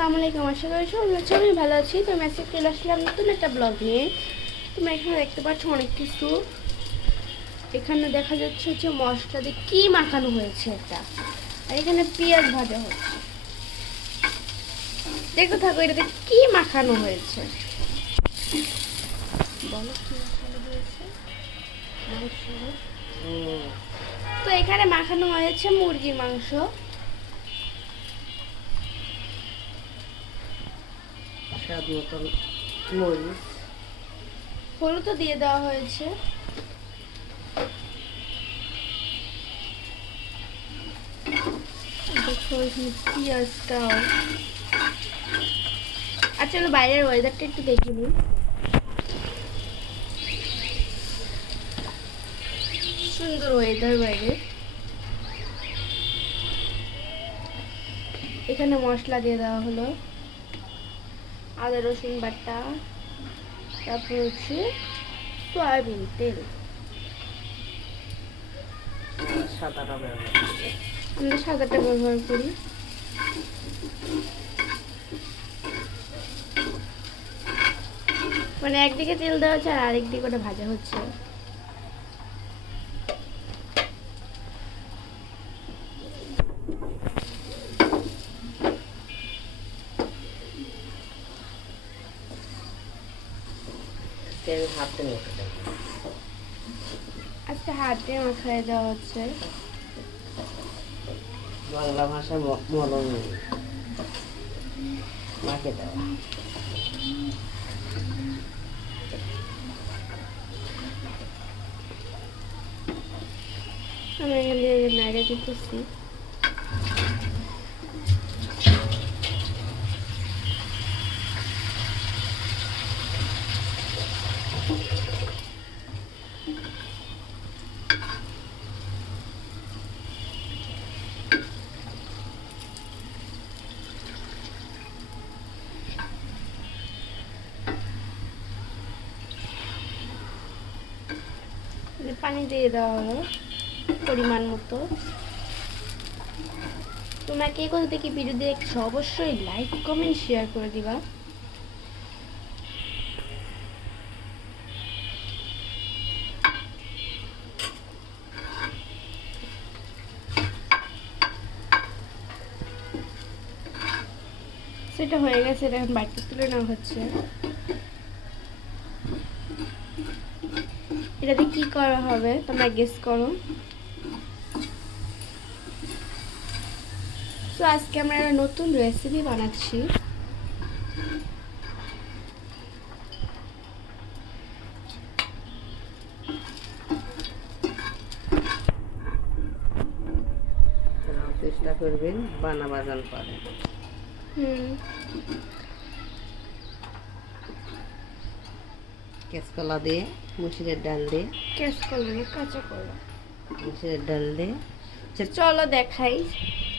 আসসালামু আলাইকুম। আশা করি সবাই ভালো আছি। তো আমি আজকে চলে আসলাম নতুন একটা ব্লগ নিয়ে। তোমরা এখানে দেখতে পাচ্ছ অনেক কিছু। এখানে দেখা যাচ্ছে হচ্ছে মশলা দিয়ে কি মাখানো হয়েছে এটা, আর এখানে পেঁয়াজ ভাজা হচ্ছে। দেখো থাকো এটাতে কি মাখানো হয়েছে, বলো কি মাখানো হয়েছে। তো এখানে মাখানো হয়েছে মুরগির মাংস, স্বাদ মতন মরিচ, হলুদও দিয়ে দেওয়া হয়েছে। দেখো এখানে পেঁয়াজটাও। আচ্ছা চলো বাইরের ওয়েদারটা একটু দেখে নিই। সুন্দর ওয়েদার বাইরে। এখানে মশলা দিয়ে দেওয়া হলো, আদা রসুন বাটা, তারপর হচ্ছে সয়াবিন তেল। সাদাটা আমরা সাদাটা ব্যবহার করি। মানে একদিকে তেল দেওয়া হচ্ছে আর আরেকদিকে ওটা ভাজা হচ্ছে। আজকে হাতে মাখায় দেওয়া হচ্ছে। বাংলা ভাষায় মলম মাকে দেওয়া। আমি এখানে নাড়িয়ে দিতেছি। পানি দিয়ে দেওয়া হলো পরিমাণ মতো। তোমরা কে কোথা থেকে ভিডিও দেখছো অবশ্যই লাইক কমেন্ট শেয়ার করে দিবা। সেটা হয়ে গেছে, এটা এখন বাড়িতে তুলে নেওয়া হচ্ছে। এটাতে কি করা হবে তোমরা গেস করো। তো আজকে আমরা একটা নতুন রেসিপি বানাচ্ছি। চেষ্টা করবেন বানা বাজান পারে। কেঁচকলা দিয়ে, মুসুরের ডাল দিয়ে, কেঁচকলা না কাঁচা কলা, মুসুরের ডাল দিয়ে। চলো দেখাই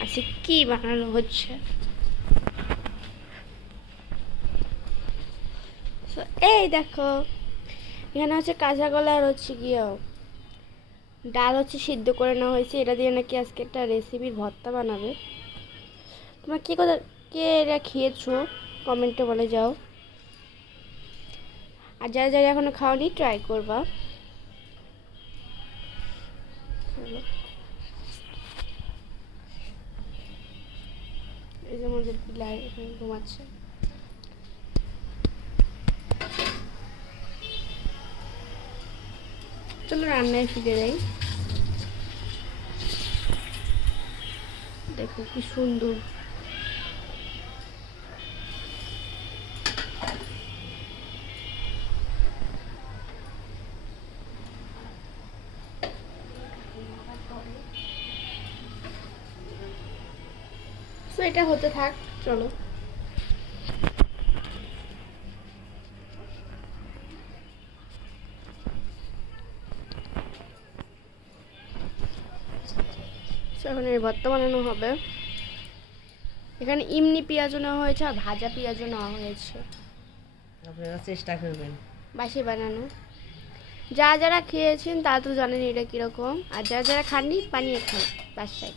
আজকে কি বানানো হচ্ছে। এই দেখো এখানে হচ্ছে কাঁচা কলা আর হচ্ছে গিয়ে ডাল হচ্ছে সিদ্ধ করে নেওয়া হয়েছে। এটা দিয়ে নাকি আজকে একটা রেসিপির ভর্তা বানাবে। তোমরা কে এটা খেয়েছো কমেন্টে বলে যাও, আর যারা যারা এখনো খাওনি ট্রাই করবা। চলো এই যে আমাদের পিলাই এখানে ঘুমাচ্ছে। চলো রান্নায় ফিরে যাই। দেখো কি সুন্দর। তো এটা হতে থাক, চলো। এখন এই ভর্তা বানানো হবে। এখানে এমনি পেঁয়াজও নেওয়া হয়েছে আর ভাজা পেঁয়াজও নেওয়া হয়েছে। আপনারা চেষ্টা করবেন বাসি বানানো। যারা যারা খেয়েছেন তারা তো জানেন এটা কীরকম, আর যারা যারা খাননি বানিয়ে খান বাসায়।